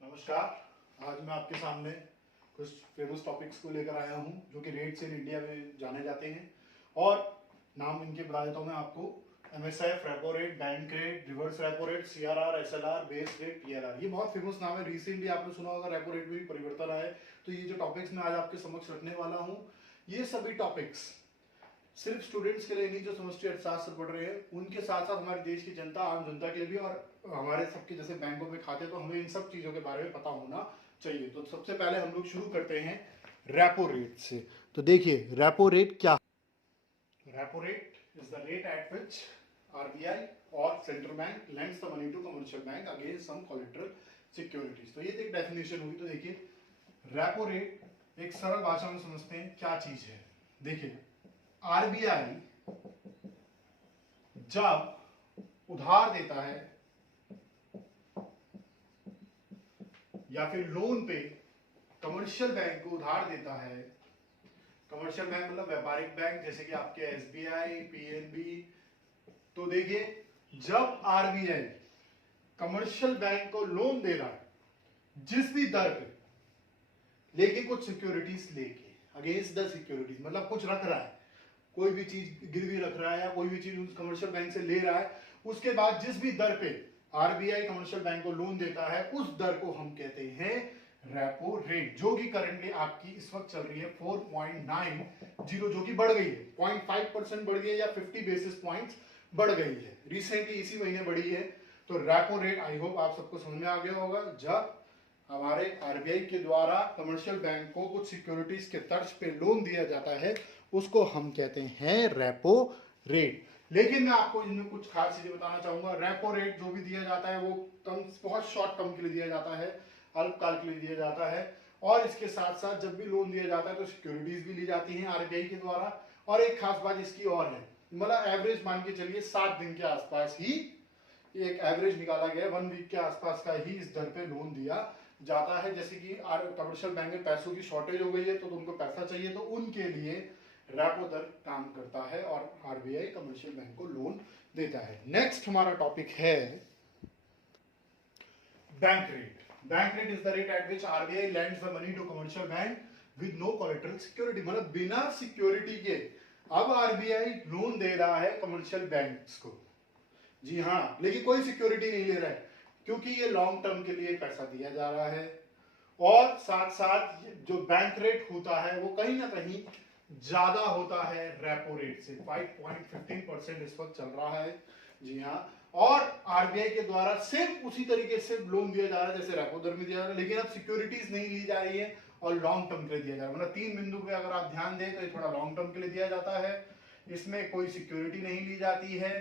नमस्कार। आज मैं आपके सामने कुछ फेमस टॉपिक्स को लेकर आया हूं जो कि रेट्स इन इंडिया में जाने जाते हैं। और नाम इनके बता देता हूं मैं आपको। MSF, repo rate, bank rate, reverse repo rate, CRR, SLR, base rate, PLR. ये बहुत फेमस नाम है। रिसेंटली आपने सुना होगा रेपो रेट में भी परिवर्तन आया है। तो ये जो टॉपिक्स मैं आज आपके समक्ष रखने वाला हूँ, ये सभी टॉपिक्स सिर्फ स्टूडेंट्स के लिए नहीं जो सेमेस्टर अर्थशास्त्र पढ़ रहे हैं, उनके साथ साथ हमारे देश की जनता, आम जनता के लिए भी, और हमारे सबके जैसे बैंकों में खाते, तो हमें इन सब चीजों के बारे में पता होना चाहिए। तो सबसे पहले हम लोग शुरू करते हैं रेपो रेट से। तो देखिए रेपो रेट क्या। Repo rate is the rate at which RBI और central bank lends the money to commercial bank against some collateral securities. तो ये एक डेफिनेशन हुई। तो देखिए रेपो रेट एक सरल भाषा में समझते हैं क्या चीज है। देखिए आरबीआई जब उधार देता है या फिर लोन पे कमर्शियल बैंक को उधार देता है, कमर्शियल बैंक मतलब व्यापारिक बैंक जैसे कि आपके एसबीआई, पीएनबी। तो देखिए जब आरबीआई कमर्शियल बैंक को लोन दे रहा है जिस भी दर पे, लेकिन कुछ सिक्योरिटीज लेके, अगेंस्ट द सिक्योरिटीज मतलब कुछ रख रहा है, कोई भी चीज गिरवी रख रहा है या कोई भी चीज उस कमर्शियल बैंक से ले रहा है, उसके बाद जिस भी दर पे आरबीआई कमर्शियल बैंक को लोन देता है उस दर को हम कहते हैं रेपो रेट, जो कि करंटली आपकी इस वक्त चल रही है 4.90, जो कि बढ़ गई है 0.5% बढ़ गई है या 50 बेसिस पॉइंट्स बढ़ गई है। रिसेंटली इसी महीने बढ़ी है। तो रेपो रेट आई होप आप सबको समझ में आ गया होगा। जब हमारे आरबीआई के द्वारा कमर्शियल बैंक को कुछ सिक्योरिटीज के तर्ज पे लोन दिया जाता है उसको हम कहते हैं रेपो रेट। लेकिन मैं आपको इनमें कुछ खास चीजें बताना चाहूंगा। रेपो रेट जो भी दिया जाता है वो बहुत शॉर्ट टर्म के लिए दिया जाता है, अल्पकाल के लिए दिया जाता है। और इसके साथ साथ जब भी लोन दिया जाता है तो सिक्योरिटीज भी ली जाती हैं आरबीआई के द्वारा। और एक खास बात इसकी और है, मतलब एवरेज मान के चलिए 7 दिन के आसपास ही एक एवरेज निकाला गया, 1 वीक के आसपास का ही इस दर पे लोन दिया जाता है। जैसे कि कमर्शियल बैंक में पैसों की शॉर्टेज हो गई है तो उनको पैसा चाहिए, तो उनके लिए रेपो दर काम करता है और आरबीआई कमर्शियल बैंक को लोन देता है। नेक्स्ट हमारा टॉपिक है bank rate. Bank rate is the rate at which RBI lends the money to commercial bank with no collateral security, मतलब बिना सिक्योरिटी के अब आरबीआई लोन दे रहा है कमर्शियल बैंक्स को। जी हाँ, लेकिन कोई सिक्योरिटी नहीं ले रहा है क्योंकि ये लॉन्ग टर्म के लिए पैसा दिया जा रहा है। और साथ साथ जो बैंक रेट होता है वो कहीं ना कहीं ज्यादा होता है रेपो रेट से। 5.15% इस वक्त चल रहा है। जी हाँ, और आरबीआई के द्वारा सिर्फ उसी तरीके से लोन दिया जा रहा है जैसे रेपो दर में दिया जा रहा है, लेकिन अब सिक्योरिटीज नहीं ली जा रही है और लॉन्ग टर्म के लिए दिया जा रहा है। मतलब 3 बिंदु पे अगर आप ध्यान दें तो ये थोड़ा लॉन्ग टर्म के लिए दिया जाता है, इसमें कोई सिक्योरिटी नहीं ली जाती है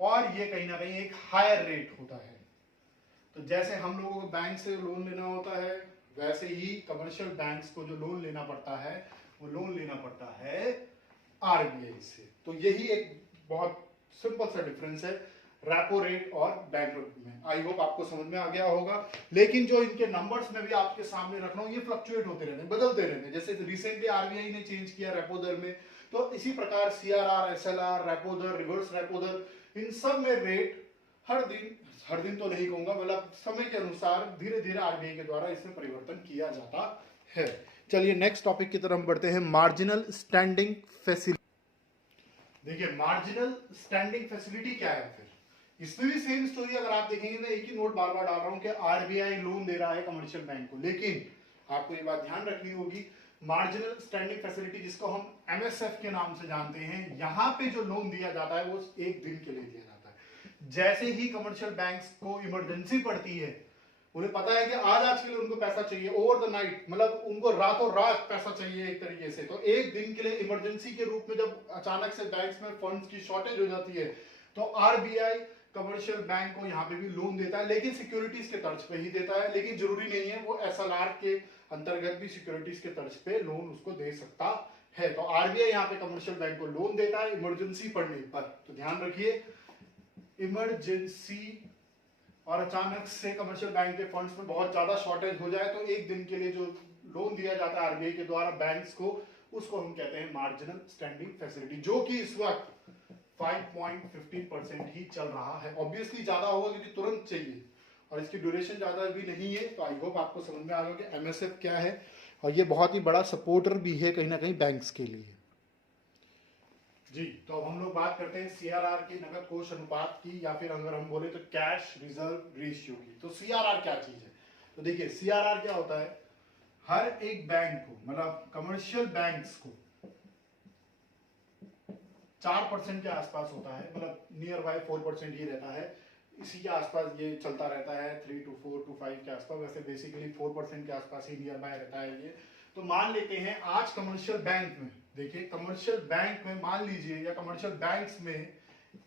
और ये कहीं ना कहीं एक हायर रेट होता है। तो जैसे हम लोगों को बैंक से लोन लेना होता है वैसे ही कमर्शियल बैंक्स को जो लोन लेना पड़ता है वो लोन लेना पड़ता है आरबीआई से। तो यही एक बहुत सिंपल सा डिफरेंस है रेपो रेट और बैंक रेट में। आई होप आपको समझ में आ गया होगा। लेकिन जो इनके नंबर्स में भी आपके सामने रख रहा हूं, ये फ्लक्चुएट होते रहते हैं, बदलते रहते हैं। जैसे रिसेंटली आरबीआई ने चेंज किया रेपो दर में, तो इसी प्रकार सीआरआर, एसएलआर, रेपो दर, रिवर्स रेपो दर, इन सब में रेट हर दिन तो नहीं कहूंगा, मतलब समय के अनुसार धीरे धीरे आरबीआई के द्वारा इसमें परिवर्तन किया जाता है। चलिए नेक्स्ट टॉपिक की तरफ बढ़ते हैं, मार्जिनल स्टैंडिंग फैसिलिटी। देखिए मार्जिनल स्टैंडिंग फैसिलिटी क्या है। फिर इसमें भी सेम स्टोरी अगर आप देखेंगे, मैं एक ही नोट बार बार डाल रहा हूं कि आरबीआई लोन दे रहा है कमर्शियल बैंक को, लेकिन आपको ये बात ध्यान रखनी होगी, मार्जिनल स्टैंडिंग फैसिलिटी जिसको हम एमएसएफ के नाम से जानते हैं, यहां पे जो लोन दिया जाता है वो 1 दिन के लिए दिया जाता है। जैसे ही कमर्शियल बैंक्स को इमरजेंसी पड़ती है, उन्हें पता है कि आज के लिए उनको पैसा चाहिए, ओवर द नाइट, मतलब उनको रातों रात पैसा चाहिए एक तरीके से, तो 1 दिन के लिए इमरजेंसी के रूप में जब अचानक से बैंक्स में फंड्स की शॉर्टेज हो जाती है तो आरबीआई कमर्शियल बैंक को यहाँ पे भी लोन देता है, लेकिन सिक्योरिटीज के तर्ज पे ही देता है। लेकिन जरूरी नहीं है, वो एसएलआर के अंतर्गत भी सिक्योरिटीज के तर्ज पे लोन उसको दे सकता है। तो आरबीआई यहाँ पे कमर्शियल बैंक को लोन देता है इमरजेंसी पड़ने पर। तो ध्यान रखिए, इमरजेंसी और अचानक से कमर्शियल बैंक के फंड्स में बहुत ज्यादा शॉर्टेज हो जाए तो 1 दिन के लिए जो लोन दिया जाता है आरबीआई के द्वारा बैंक्स को, उसको हम कहते हैं मार्जिनल स्टैंडिंग फैसिलिटी, जो कि इस वक्त 5.15% ही चल रहा है। ऑब्वियसली ज्यादा होगा क्योंकि तुरंत चाहिए और इसकी ड्यूरेशन ज़्यादा भी नहीं है, तो आई होप आपको समझ में आ गया कि एमएसएफ क्या है, और ये बहुत ही बड़ा सपोर्टर भी है कहीं ना कहीं बैंक्स के लिए। जी, तो अब हम लोग बात करते हैं सीआरआर की, नकद कोष अनुपात की, या फिर अगर हम बोले तो कैश रिजर्व रेशियो की। तो सीआरआर क्या चीज है? तो देखिए सीआरआर क्या होता है, हर एक बैंक को, मतलब कमर्शियल बैंक्स को 4% के आसपास होता है, मतलब नियर बाय 4% ही रहता है, इसी के आसपास ये चलता रहता है, 3 to 4 to 5 के आसपास, वैसे बेसिकली 4% के आसपास ही नियर बाय रहता है ये। तो मान लेते हैं आज कमर्शियल बैंक में, देखिए कमर्शियल बैंक में मान लीजिए, या कमर्शियल बैंक्स में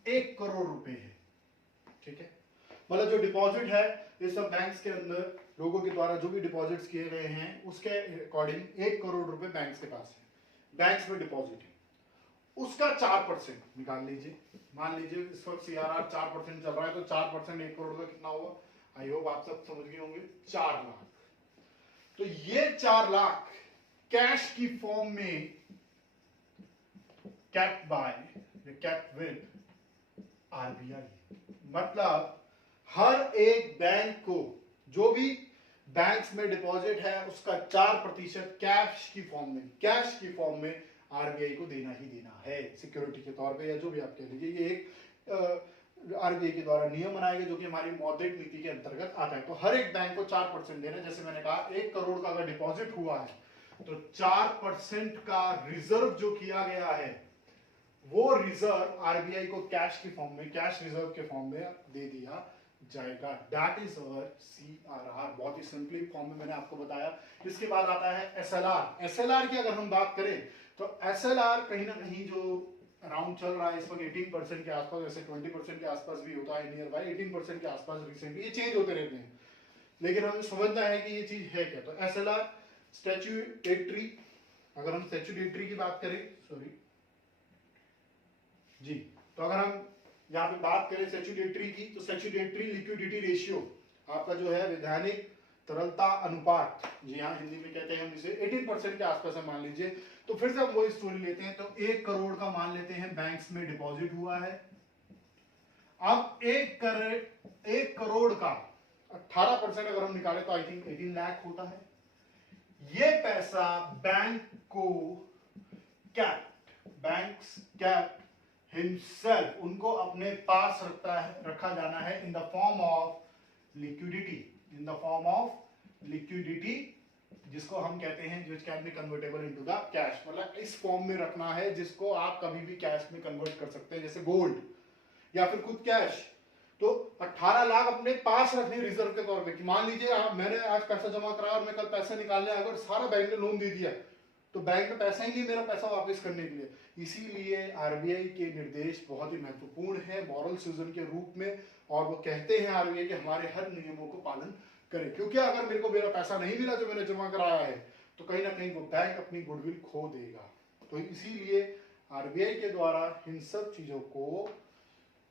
1 करोड़ रुपए है, ठीक है, मतलब जो डिपॉजिट है इस सब बैंक्स के अंदर लोगों के द्वारा जो भी डिपॉजिट्स किए गए हैं उसके अकॉर्डिंग 1 करोड़ रुपए बैंक्स के पास है, बैंक्स में डिपॉजिट है, उसका 4% निकाल लीजिए। मान लीजिए इस वक्त सीआरआर 4% चल रहा है, तो 4% 1 करोड़ का कितना हुआ? आई होप आप सब समझ गए होंगे, 4 लाख। तो ये 4 लाख कैश की फॉर्म में capped by, capped with RBI, मतलब हर एक बैंक को जो भी बैंक्स में डिपॉजिट है उसका 4% कैश की फॉर्म में आरबीआई को देना ही देना है, सिक्योरिटी के तौर पे, या जो भी आप कह लीजिए। ये एक आरबीआई के द्वारा नियम बनाया गया जो कि हमारी मौद्रिक नीति के अंतर्गत आता है। तो हर एक बैंक को 4% देना है। जैसे मैंने कहा 1 करोड़ का अगर डिपॉजिट हुआ है तो 4% का रिजर्व जो किया गया है वो रिजर्व आरबीआई को कैश की फॉर्म में, कैश रिजर्व के फॉर्म में दे दिया जाएगा। That is our CRR. बहुत ही सिंपली फॉर्म में मैंने आपको बताया। इसके बाद आता है एसएलआर। एसएलआर की अगर हम बात करें तो एसएलआर कहीं ना कहीं जो अराउंड चल रहा है इस वक्त 18% के आसपास, वैसे 20% के आसपास भी होता है, नियर बाय 18% के आसपास रिसेंटली ये चेंज होते रहते हैं, लेकिन हमें समझना है कि ये चीज है क्या। तो एसएलआर स्टैट्यूटरी, अगर हम स्टैट्यूटरी की बात करें, सॉरी जी, तो अगर हम यहाँ पे बात करें स्टैट्यूटरी की, तो स्टैट्यूटरी लिक्विडिटी रेशियो आपका जो है वैधानिक तरलता अनुपात, जी हाँ हिंदी में कहते हैं हम इसे, 18% के आसपास है मान लीजिए। तो फिर से हम वही स्टोरी लेते हैं। तो 1 करोड़ का मान लेते हैं बैंक्स में डिपॉजिट हुआ है। अब 1 करोड़ का 18% अगर हम निकाले तो आई थिंक 18 लाख होता है। ये पैसा बैंक को बैंक्स हिमसेल्फ, उनको अपने पास रखा जाना है in the form of liquidity, जिसको हम कहते हैं which can be convertible into the cash, मतलब इस फॉर्म में रखना है जिसको आप कभी भी कैश में कन्वर्ट कर सकते हैं, जैसे गोल्ड या फिर खुद कैश। तो 18 लाख अपने पास रखने रिजर्व के तौर पे, कि मान लीजिए मैंने आज पैसा जमा कराया और मैं कल पैसा निकालने आया, अगर सारा बैंक ने लोन दे दिया तो बैंक में पैसा ही नहीं, मेरा पैसा वापस करने के लिए। इसीलिए आरबीआई के निर्देश बहुत ही महत्वपूर्ण है मॉरल सिटीजन के रूप में, और वो कहते हैं आरबीआई के हमारे हर नियमों को पालन करें, क्योंकि अगर मेरे को मेरा पैसा नहीं मिला जो मैंने जमा कराया है तो कहीं ना कहीं वो बैंक अपनी गुडविल खो देगा। तो इसीलिए आरबीआई के द्वारा इन सब चीजों को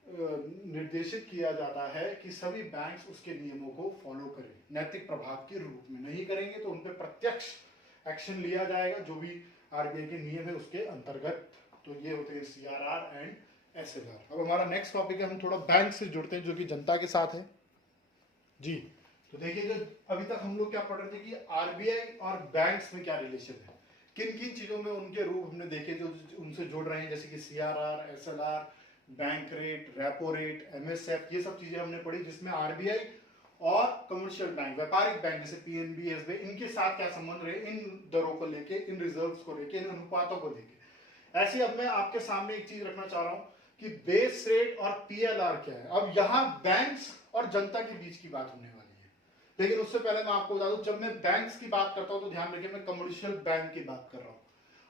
निर्देशित किया जाता है कि सभी बैंक्स उसके नियमों को फॉलो करें। नैतिक प्रभाव के रूप में नहीं करेंगे तो उन पर प्रत्यक्ष एक्शन लिया जाएगा, जो भी आरबीआई के नियम है उसके अंतर्गत। तो ये होते हैं सीआरआर एंड एसएलआर। अब हमारा नेक्स्ट टॉपिक है, हम थोड़ा बैंक से जुड़ते हैं जो कि जनता के साथ है जी। तो देखिए जो अभी तक हम लोग क्या पढ़ रहे थे कि आरबीआई और बैंक्स में क्या रिलेशन है, किन किन चीजों में उनके रूप हमने देखे जो उनसे जुड़ रहे हैं, जैसे कि CRR, SLR, bank rate, repo rate, MSF, ये सब चीजें हमने पढ़ी, जिसमें आरबीआई और कमर्शियल बैंक, व्यापारिक बैंक जैसे पीएनबी, एसबीआई, इनके साथ क्या संबंध रहे इन दरों को लेके, इन रिजर्व्स को लेके, इन अनुपातों को लेके। ऐसे अब मैं आपके सामने एक चीज रखना चाह रहा हूं कि बेस रेट और पीएलआर क्या है। अब यहां बैंक्स और जनता के बीच की बात होने वाली है, लेकिन उससे पहले मैं आपको बता दूं, जब मैं बैंक्स की बात करता हूं तो ध्यान रखिए मैं कमर्शियल बैंक की बात कर रहा हूं,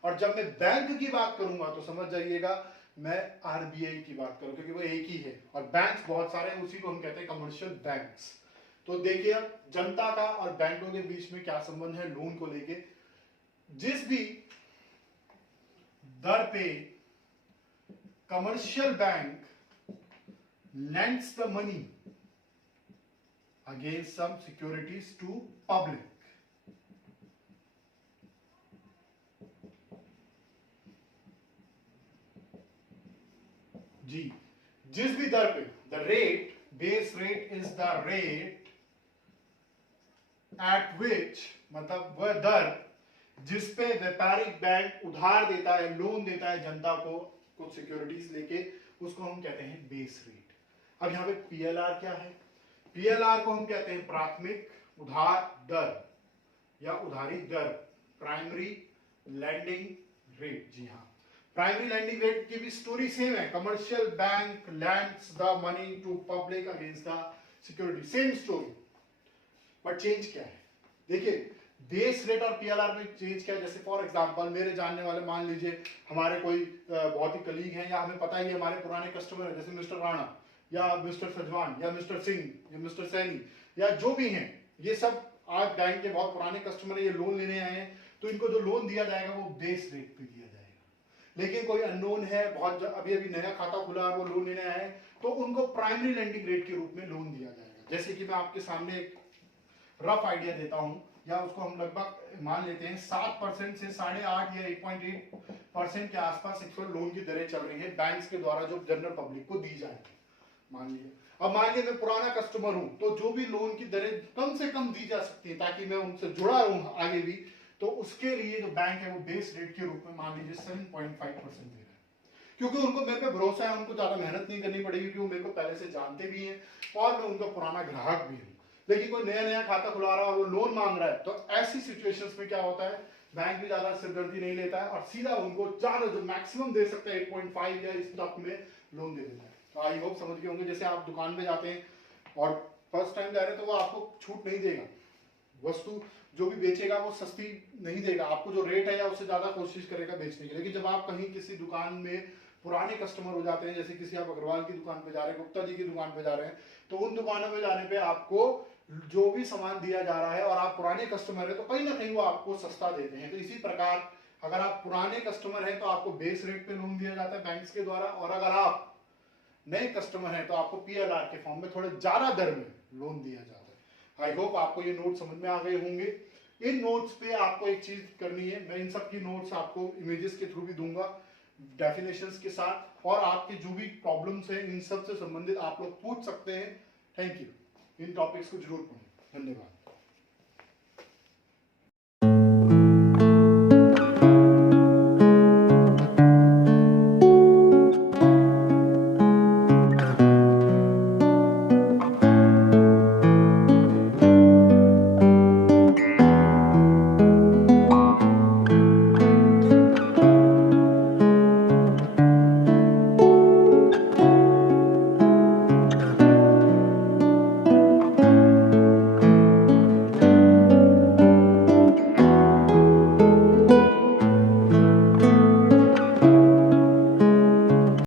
और जब मैं बैंक की बात करूंगा तो समझ जाइएगा मैं आरबीआई की बात करूं, क्योंकि वो एक ही है और बैंक्स बहुत सारे हैं, उसी को हम कहते हैं कमर्शियल बैंक्स। तो देखिए अब जनता का और बैंकों के बीच में क्या संबंध है लोन को लेके। जिस भी दर पे commercial bank lends the money against some securities to public, जी जिस भी दर पे, the rate, base rate is the rate at विच, मतलब वह दर जिस पे व्यापारिक बैंक उधार देता है, लोन देता है जनता को कुछ सिक्योरिटीज लेके, उसको हम कहते हैं बेस रेट। अब यहाँ पे पीएलआर क्या है? पीएलआर को हम कहते हैं प्राथमिक उधार दर या उधारी दर, प्राइमरी लैंडिंग रेट। जी हाँ, प्राइमरी लैंडिंग रेट की भी स्टोरी सेम है। Commercial bank lends the money to public against the security, same story, but change क्या है? देखिए, बेस रेट और पीएलआर में चेंज क्या है? जैसे फॉर एग्जांपल मेरे जानने वाले, मान लीजिए हमारे कोई बहुत ही कलीग हैं या हमें पता ही है, हमारे पुराने कस्टमर हैं, जैसे मिस्टर राणा या मिस्टर सजवान या मिस्टर सिंह या मिस्टर सैनी या जो भी हैं, ये सब आज बैंक के बहुत पुराने कस्टमर है, ये लोन लेने आए हैं, तो इनको जो लोन दिया जाएगा वो बेस रेट पे दिया जाएगा। लेकिन कोई अननोन है, बहुत अभी अभी नया खाता खुला है, वो लोन लेने आए हैं, तो उनको प्राइमरी लेंडिंग रेट के रूप में लोन दिया जाएगा। जैसे कि मैं आपके सामने एक रफ आइडिया देता हूं, या उसको हम लगभग मान लेते हैं 7% से 8.5 या 8.8% के आसपास इस पर लोन की दरें चल रही हैं बैंक्स के द्वारा, जो जनरल पब्लिक को दी जाएगी। मान लीजिए, अब मान लीजिए मैं पुराना कस्टमर हूं, तो जो भी लोन की दरें कम से कम दी जा सकती है ताकि मैं उनसे जुड़ा रहूं आगे भी, तो उसके लिए जो बैंक है वो बेस रेट के रूप में मान लीजिए 7.5% दे रहा है, क्योंकि उनको मेरे पे भरोसा है, उनको ज्यादा मेहनत नहीं करनी पड़ेगी, क्योंकि वो मेरे को पहले से जानते भी हैं और मैं उनका पुराना ग्राहक भी हूँ। लेकिन कोई नया नया खाता खुला रहा है और वो लोन मांग रहा है, तो ऐसी सिचुएशंस में क्या होता है, बैंक भी ज्यादा सिरदर्दी नहीं लेता है और सीधा उनको ज्यादा जो मैक्सिमम दे सकता है 8.5 या इस तक में लोन दे देता है। तो आई होप समझ गए होंगे। जैसे आप दुकान पे जाते हैं और फर्स्ट टाइम जा रहे हैं, तो वो आपको छूट नहीं देगा, वस्तु जो भी बेचेगा वो सस्ती नहीं देगा, आपको जो रेट है या उससे ज्यादा कोशिश करेगा बेचने की। लेकिन जब आप कहीं किसी दुकान में पुराने कस्टमर हो जाते हैं, जैसे किसी आप अग्रवाल की दुकान पे जा रहे हैं, गुप्ता जी की दुकान पे जा रहे हैं, तो उन दुकानों पे जाने पे आपको जो भी सामान दिया जा रहा है और आप पुराने कस्टमर है, तो कहीं ना कहीं वो आपको सस्ता देते हैं। तो इसी प्रकार अगर आप पुराने कस्टमर हैं तो आपको बेस रेट पे लोन दिया जाता है बैंक्स के द्वारा, और अगर आप नए कस्टमर हैं तो आपको पीएलआर के फॉर्म में थोड़े ज्यादा दर में लोन दिया जाता है। आई होप आपको ये नोट समझ में आ गए होंगे। इन नोट्स पे आपको एक चीज करनी है, मैं इन सब की नोट्स आपको इमेजेस के थ्रू भी दूंगा, डेफिनेशंस के साथ, और आपके जो भी प्रॉब्लम्स हैं इन सब से संबंधित आप लोग पूछ सकते हैं। Thank you. इन टॉपिक्स को जरूर पढ़ें। धन्यवाद।